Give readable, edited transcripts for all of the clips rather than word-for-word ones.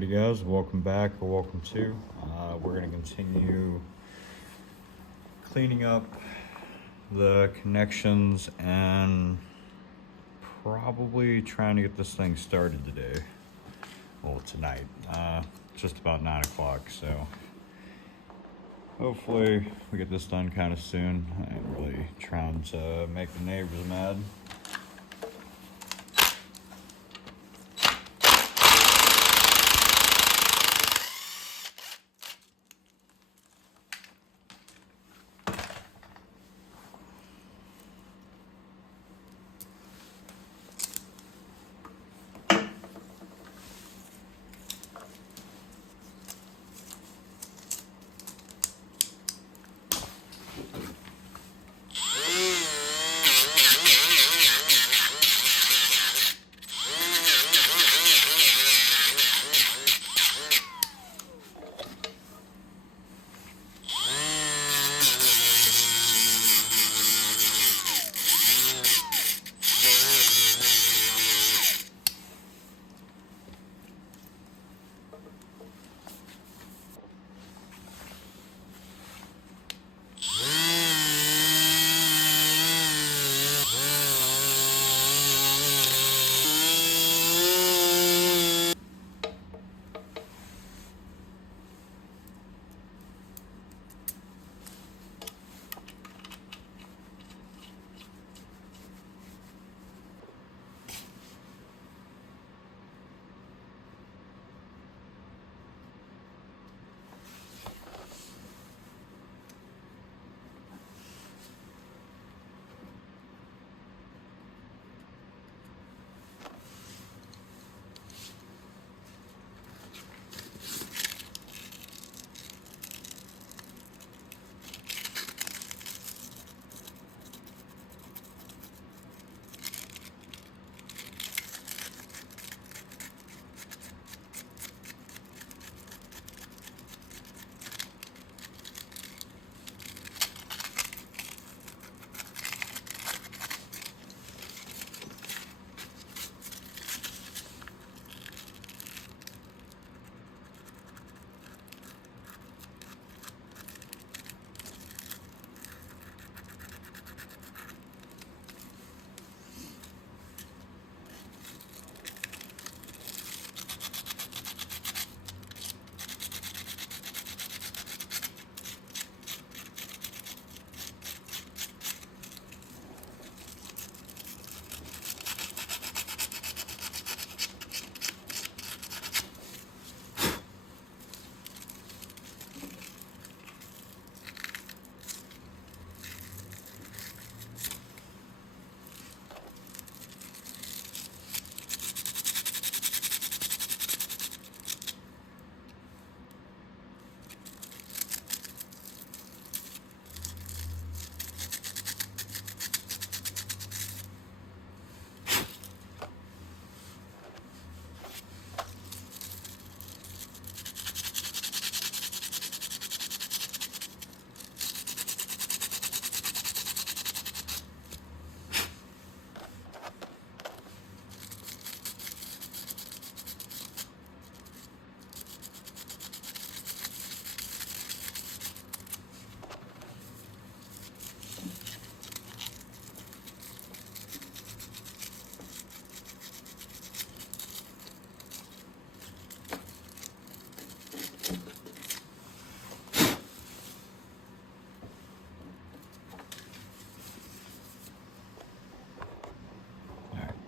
Alrighty guys, welcome back, or welcome to. We're going to continue cleaning up the connections and probably trying to get this thing started today. Well, tonight. Just about 9 o'clock, so hopefully we get this done kind of soon. I ain't really trying to make the neighbors mad.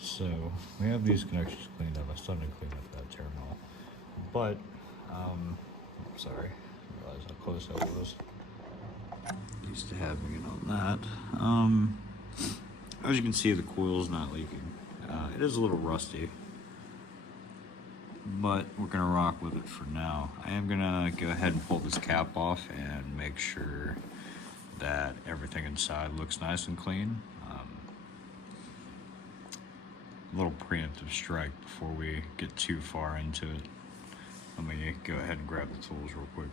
So we have these connections cleaned up. I still didn't clean up that terminal, but sorry, I realized how close that was. Used to having it on that. As you can see, the coil's not leaking. It is a little rusty, but we're gonna rock with it for now. I am gonna go ahead and pull this cap off and make sure that everything inside looks nice and clean. A little preemptive strike before we get too far into it. Let me go ahead and grab the tools real quick.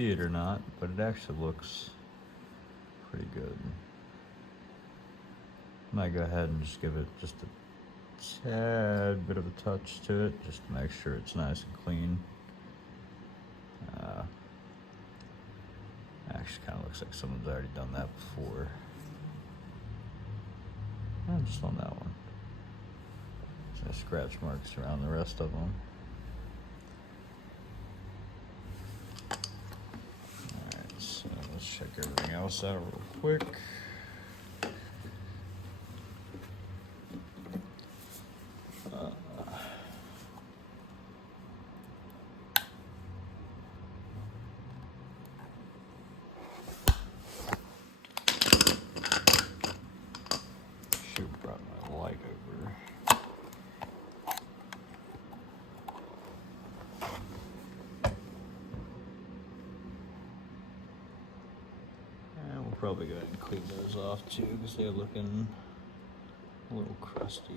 see it or not, but it actually looks pretty good. I might go ahead and just give it just a tad bit of a touch to it, just to make sure it's nice and clean. Actually kind of looks like someone's already done that before. Just on that one. There's scratch marks around the rest of them. Alright, so let's check everything else out real quick. Brought my light over. And we'll probably go ahead and clean those off too, because they're looking a little crusty.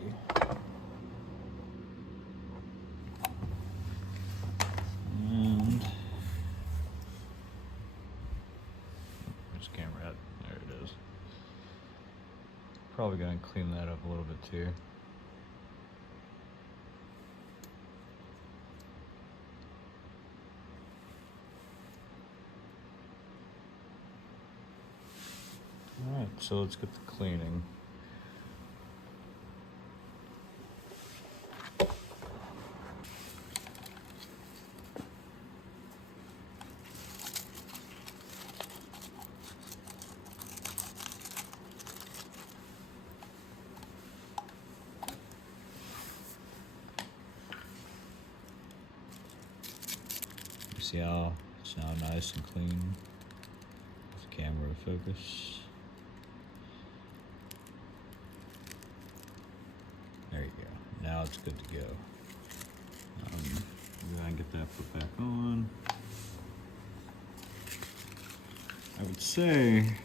And where's the camera at? There it is. Probably gonna clean that up a little bit too. Alright, so let's get the cleaning. See how it's now nice and clean? With the camera focus. There you go. Now it's good to go. Go ahead and get that put back on. I would say,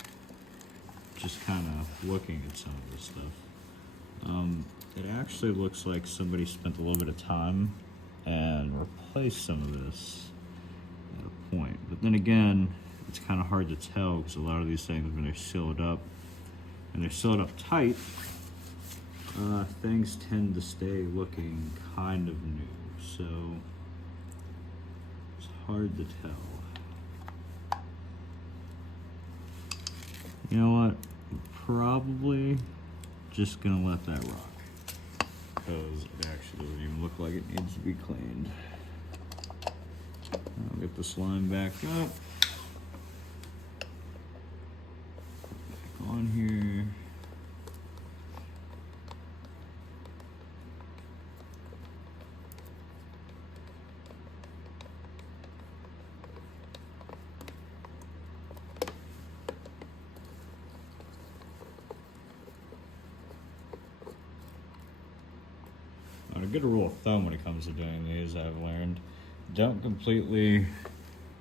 just kind of looking at some of this stuff, it actually looks like somebody spent a little bit of time and replaced some of this at a point. But then again, it's kind of hard to tell because a lot of these things, when they're sealed up, and they're sealed up tight, things tend to stay looking kind of new. So it's hard to tell. You know what? I'm probably just gonna let that rock, because it actually doesn't even look like it needs to be cleaned. I'll get the slime back up. Back on here. A good rule of thumb when it comes to doing these, I've learned, don't completely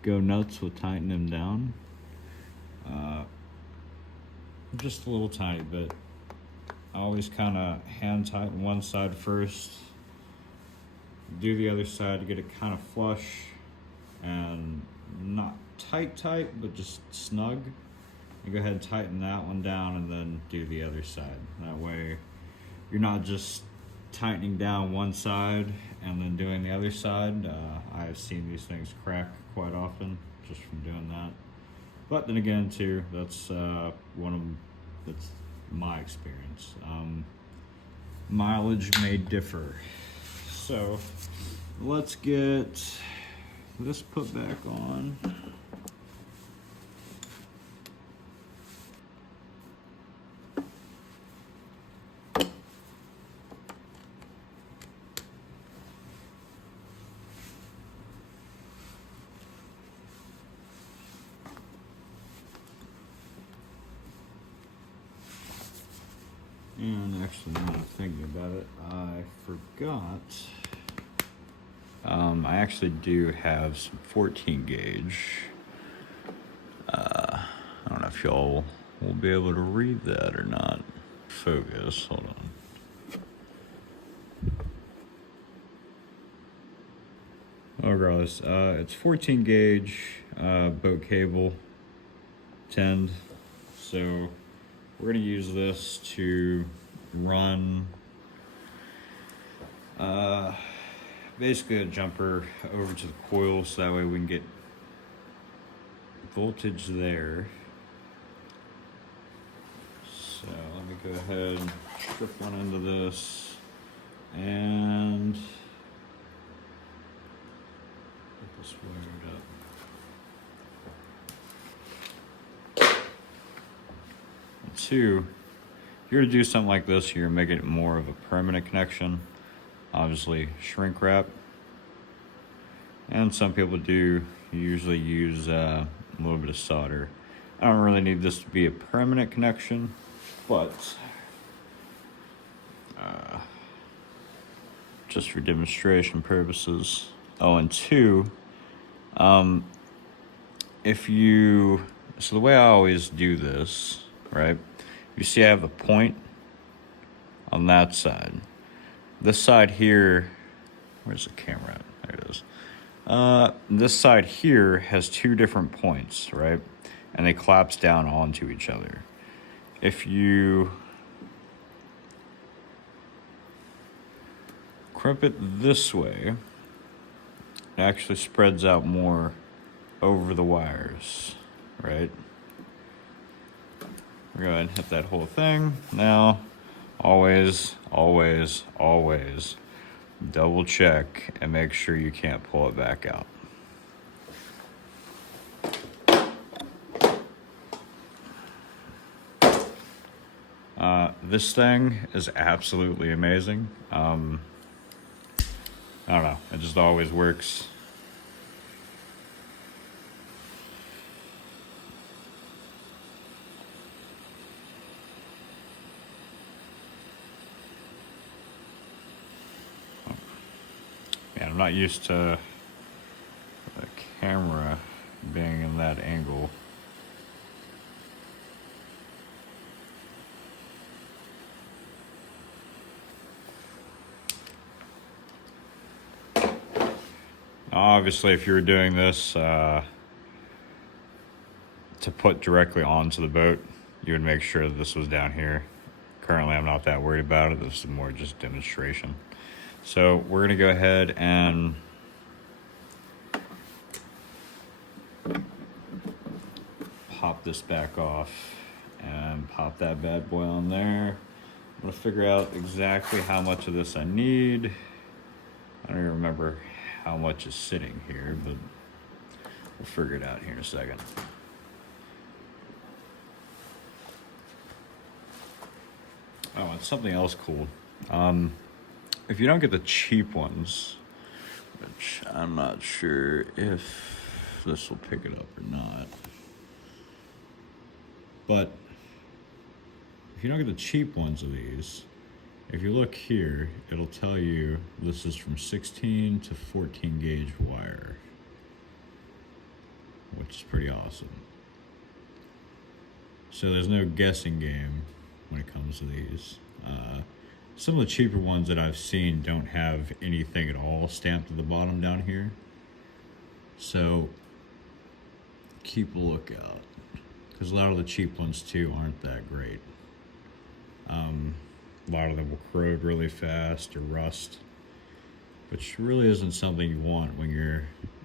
go nuts with tightening them down. Just a little tiny bit. I always kind of hand tighten one side first, do the other side to get it kind of flush and not tight, but just snug. And go ahead and tighten that one down and then do the other side. That way you're not just tightening down one side and then doing the other side. I've seen these things crack quite often just from doing that. But then again too, that's that's my experience. Mileage may differ. So let's get this put back on. And actually, now I'm thinking about it, I forgot. I actually do have some 14 gauge. I don't know if y'all will be able to read that or not. Focus, hold on. Oh, regardless, it's 14 gauge. boat cable tinned. So we're gonna use this to run basically a jumper over to the coil, so that way we can get voltage there. So let me go ahead and strip one into this and get this wired up. And two, if you're to do something like this, you're making it more of a permanent connection. Obviously, shrink wrap. And some people do usually use a little bit of solder. I don't really need this to be a permanent connection, but just for demonstration purposes. Oh, and two, so the way I always do this, right? You see I have a point on that side. This side here, where's the camera at? There it is. This side here has two different points, right? And they collapse down onto each other. If you crimp it this way, it actually spreads out more over the wires, right? We're going to hit that whole thing. Now, always double check and make sure you can't pull it back out. This thing is absolutely amazing. I don't know, it just always works. Man, I'm not used to the camera being in that angle. Obviously, if you were doing this to put directly onto the boat, you would make sure that this was down here. Currently, I'm not that worried about it. This is more just demonstration. So we're gonna go ahead and pop this back off and pop that bad boy on there. I'm gonna figure out exactly how much of this I need. I don't even remember how much is sitting here, but we'll figure it out here in a second. Oh, and something else cool. If you don't get the cheap ones, which I'm not sure if this will pick it up or not, but if you don't get the cheap ones of these, if you look here, it'll tell you this is from 16 to 14 gauge wire, which is pretty awesome. So there's no guessing game when it comes to these. Some of the cheaper ones that I've seen don't have anything at all stamped at the bottom down here. So keep a lookout, because a lot of the cheap ones too aren't that great. A lot of them will corrode really fast or rust, which really isn't something you want when you're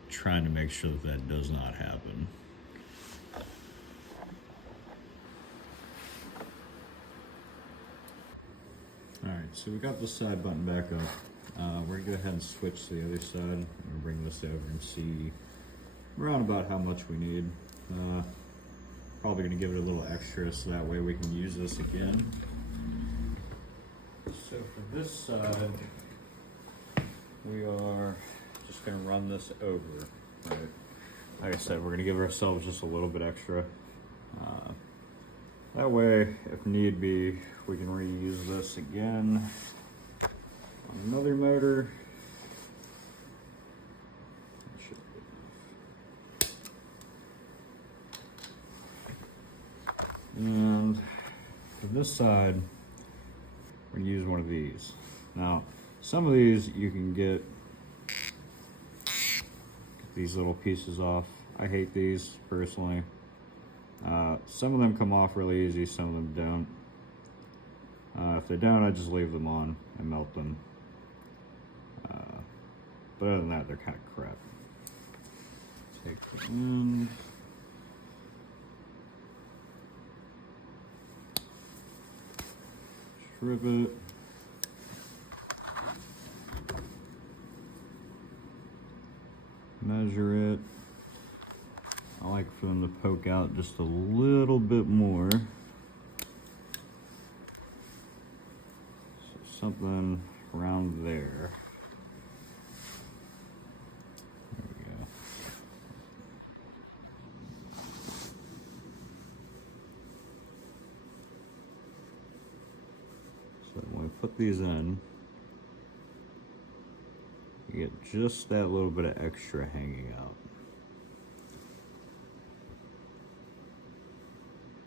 trying to make sure that that does not happen. Alright, so we got this side button back up. We're gonna go ahead and switch to the other side and bring this over and see around about how much we need. Probably gonna give it a little extra so that way we can use this again. So for this side, we are just gonna run this over. Right? Like I said, we're gonna give ourselves just a little bit extra. That way, if need be, we can reuse this again on another motor. And for this side, we're gonna use one of these. Now, some of these you can get these little pieces off. I hate these personally. Some of them come off really easy, some of them don't. If they don't, I just leave them on and melt them. But other than that, they're kind of crap. Take the end. Strip it. Measure it. I like for them to poke out just a little bit more. So something around there. There we go. So when we put these in, you get just that little bit of extra hanging out.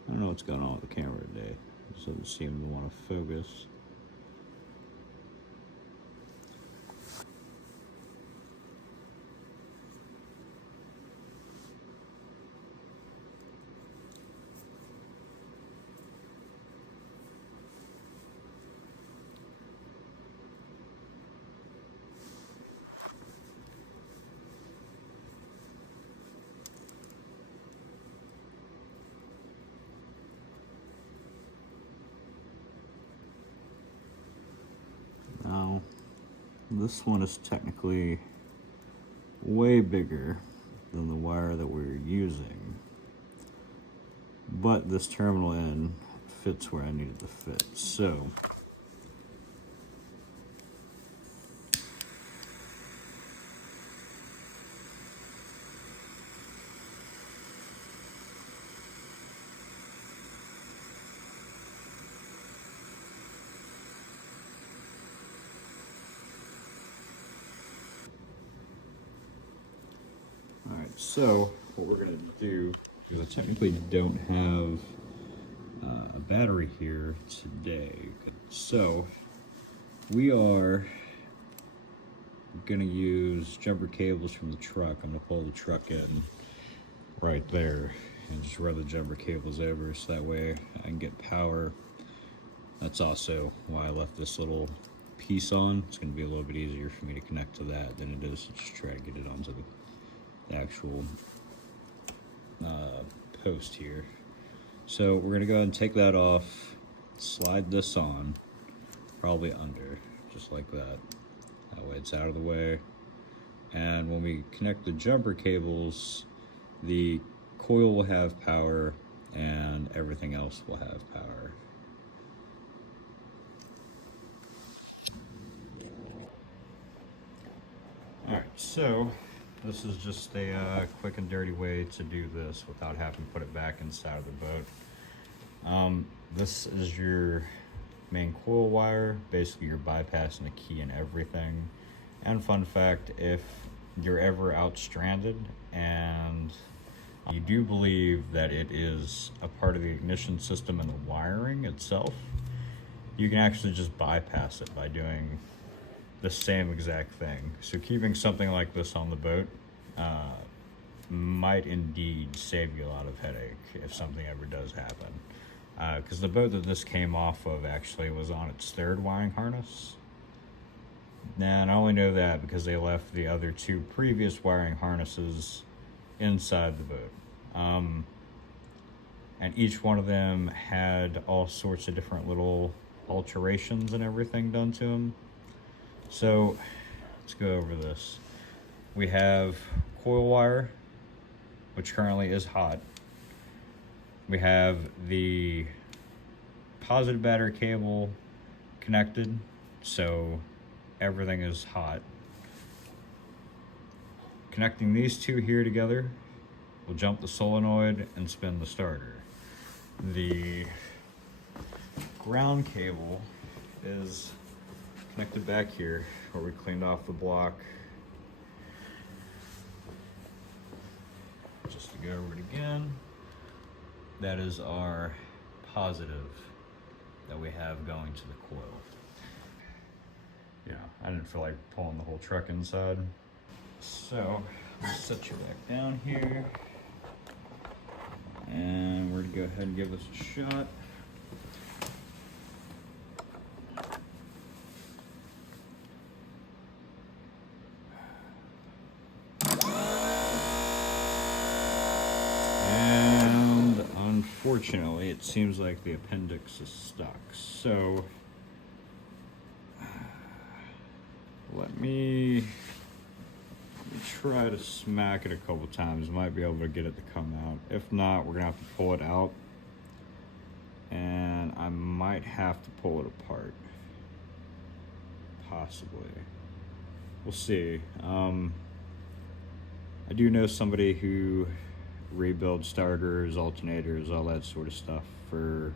I don't know what's going on with the camera today. It doesn't seem to want to focus. Now, this one is technically way bigger than the wire that we're using, but this terminal end fits where I need it to fit. So So what we're going to do, because I technically don't have a battery here today, so we are going to use jumper cables from the truck. I'm going to pull the truck in right there and just run the jumper cables over so that way I can get power. That's also why I left this little piece on. It's going to be a little bit easier for me to connect to that than it is to just try to get it onto the actual post here. So we're gonna go ahead and take that off, slide this on, probably under, just like that. That way it's out of the way. And when we connect the jumper cables, the coil will have power and everything else will have power. Alright, so this is just a quick and dirty way to do this without having to put it back inside of the boat. This is your main coil wire. Basically, you're bypassing the key and everything. And fun fact, if you're ever out stranded and you do believe that it is a part of the ignition system and the wiring itself, you can actually just bypass it by doing the same exact thing. So keeping something like this on the boat might indeed save you a lot of headache if something ever does happen. Because the boat that this came off of actually was on its third wiring harness. And I only know that because they left the other two previous wiring harnesses inside the boat. And each one of them had all sorts of different little alterations and everything done to them. So let's go over this. We have coil wire, which currently is hot. We have the positive battery cable connected, so everything is hot. Connecting these two here together will jump the solenoid and spin the starter. The ground cable is connected back here where we cleaned off the block. Just to go over it again, that is our positive that we have going to the coil. You know, I didn't feel like pulling the whole truck inside. So Set you back down here. And we're gonna go ahead and give this a shot. And unfortunately, it seems like the appendix is stuck. So let me try to smack it a couple times. Might be able to get it to come out. If not, we're gonna have to pull it out, and I might have to pull it apart, possibly. We'll see. I do know somebody who rebuilds starters, alternators, all that sort of stuff for,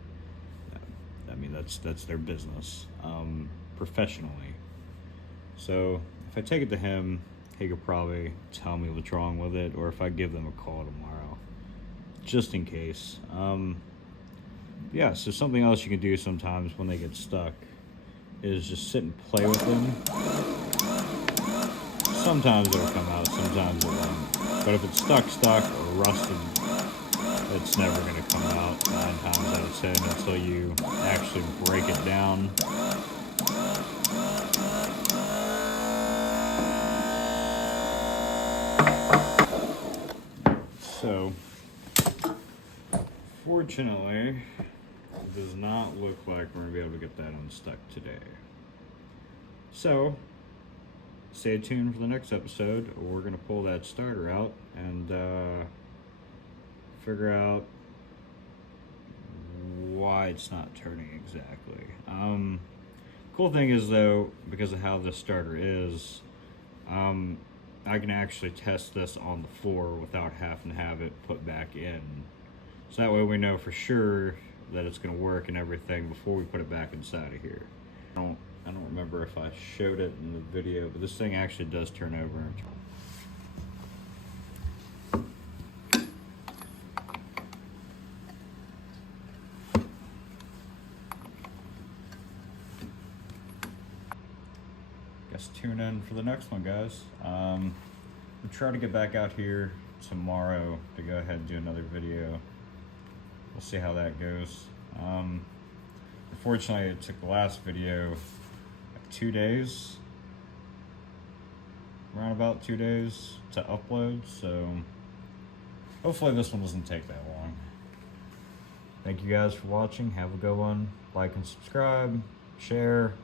I mean, that's their business, professionally. So if I take it to him, he could probably tell me what's wrong with it, or if I give them a call tomorrow, just in case. Yeah, so something else you can do sometimes when they get stuck is just sit and play with them. Sometimes it'll come out, sometimes it won't. But if it's stuck or rusted, it's never gonna come out 9 times out of 10 until you actually break it down. So, fortunately, it does not look like we're gonna be able to get that unstuck today. So, stay tuned for the next episode. We're gonna pull that starter out and figure out why it's not turning exactly. Cool thing is though, because of how this starter is, I can actually test this on the floor without having to have it put back in. So that way we know for sure that it's gonna work and everything before we put it back inside of here. I don't remember if I showed it in the video, but this thing actually does turn over. Guess tune in for the next one, guys. We'll try to get back out here tomorrow to go ahead and do another video. We'll see how that goes. Unfortunately, it took the last video 2 days, around about 2 days to upload, so hopefully this one doesn't take that long. Thank you guys for watching. Have a good one. Like and subscribe, share.